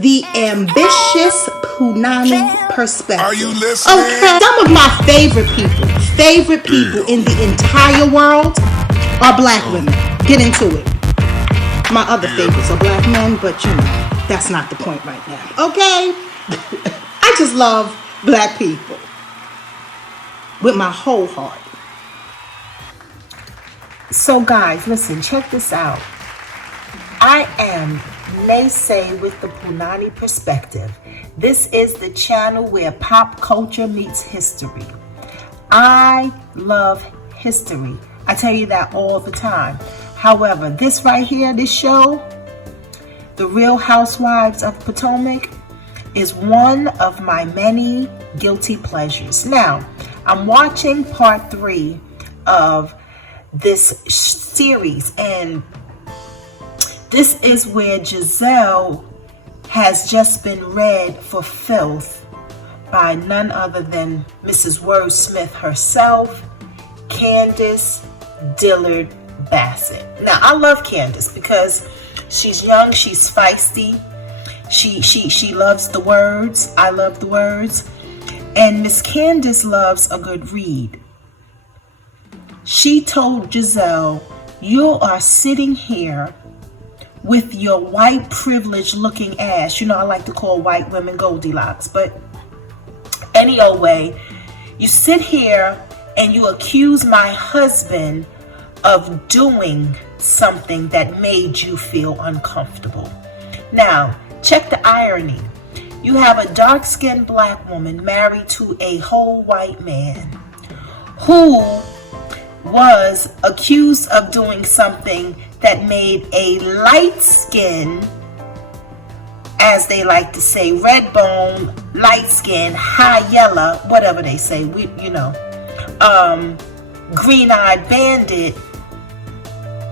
The ambitious Punani perspective. Are you listening? Okay, some of my favorite people in the entire world are black women. Get into it. My other favorites are black men, but you know, that's not the point right now. Okay? I just love black people with my whole heart. So guys, listen, check this out. I am Naysay with the Punani perspective. This is the channel where pop culture meets history. I love history. I tell you that all the time. However, this right here, this show, The Real Housewives of Potomac, is one of my many guilty pleasures. Now, I'm watching part 3 of this series, and this is where Gizelle has just been read for filth by none other than Mrs. Wordsmith herself, Candiace Dillard Bassett. Now, I love Candiace because she's young, she's feisty, she loves the words. I love the words. And Miss Candiace loves a good read. She told Gizelle, "You are sitting here with your white privilege looking ass." You know, I like to call white women Goldilocks, but any old way, you sit here and you accuse my husband of doing something that made you feel uncomfortable. Now, check the irony. You have a dark-skinned black woman married to a whole white man who was accused of doing something that made a light skin, as they like to say, red bone, light skin, high yellow, whatever they say, green-eyed bandit,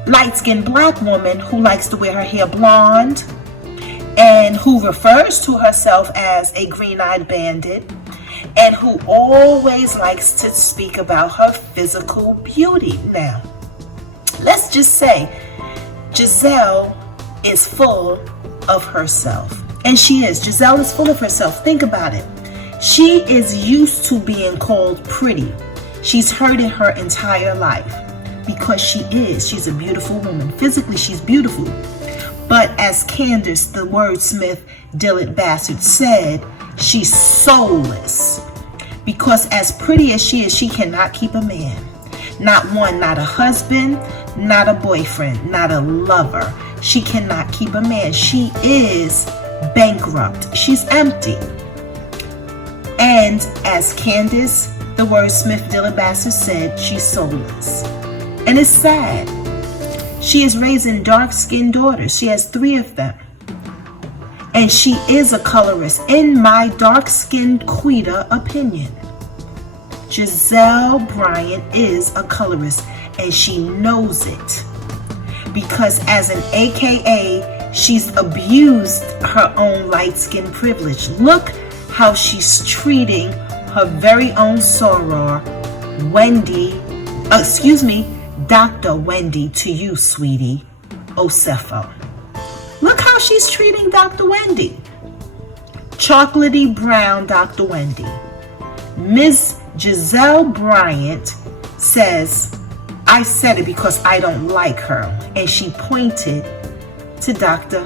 light-skinned black woman who likes to wear her hair blonde and who refers to herself as a green-eyed bandit and who always likes to speak about her physical beauty. Now, let's just say Gizelle is full of herself. And she is. Gizelle is full of herself. Think about it. She is used to being called pretty. She's heard it her entire life because she is. She's a beautiful woman. Physically, she's beautiful. But as Candiace, the wordsmith, Dillard Bassett said, she's soulless. Because as pretty as she is, she cannot keep a man. Not one, not a husband, not a boyfriend, not a lover. She cannot keep a man. She is bankrupt. She's empty. And as Candiace, the wordsmith Dillard Bassett said, she's soulless. And it's sad. She is raising dark-skinned daughters. She has 3 of them. And she is a colorist, in my dark-skinned quita opinion. Gizelle Bryant is a colorist, and she knows it. Because as an AKA, she's abused her own light-skin privilege. Look how she's treating her very own soror, Dr. Wendy, to you, sweetie, Osefo. Look how she's treating Dr. Wendy. Chocolatey brown Dr. Wendy. Ms. Gizelle Bryant says, "I said it because I don't like her." And she pointed to Dr.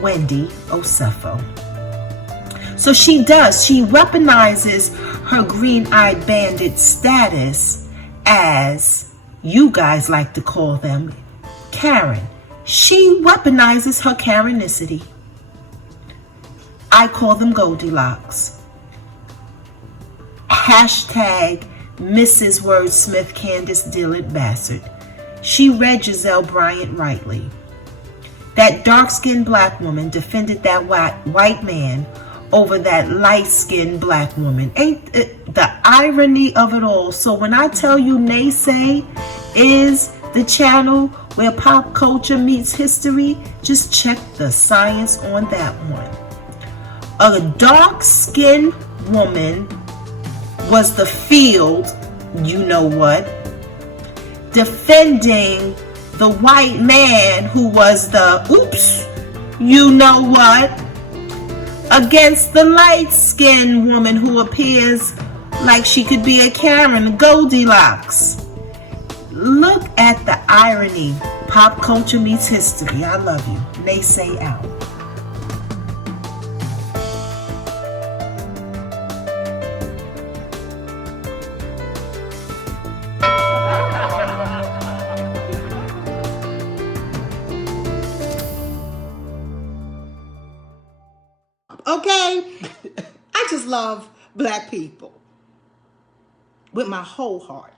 Wendy Osefo. So she weaponizes her green-eyed bandit status as, you guys like to call them, Karen. She weaponizes her Karenicity. I call them Goldilocks. Hashtag Mrs. Wordsmith Candiace Dillard Bassett. She read Gizelle Bryant rightly. That dark-skinned black woman defended that white man over that light-skinned black woman. Ain't the irony of it all? So when I tell you Naysay is the channel where pop culture meets history, just check the science on that one. A dark-skinned woman was the field, you know what, defending the white man who was the, you know what, against the light-skinned woman who appears like she could be a Karen, Goldilocks. Look at the irony. Pop culture meets history. I love you. Naysay out. Okay? I just love black people with my whole heart.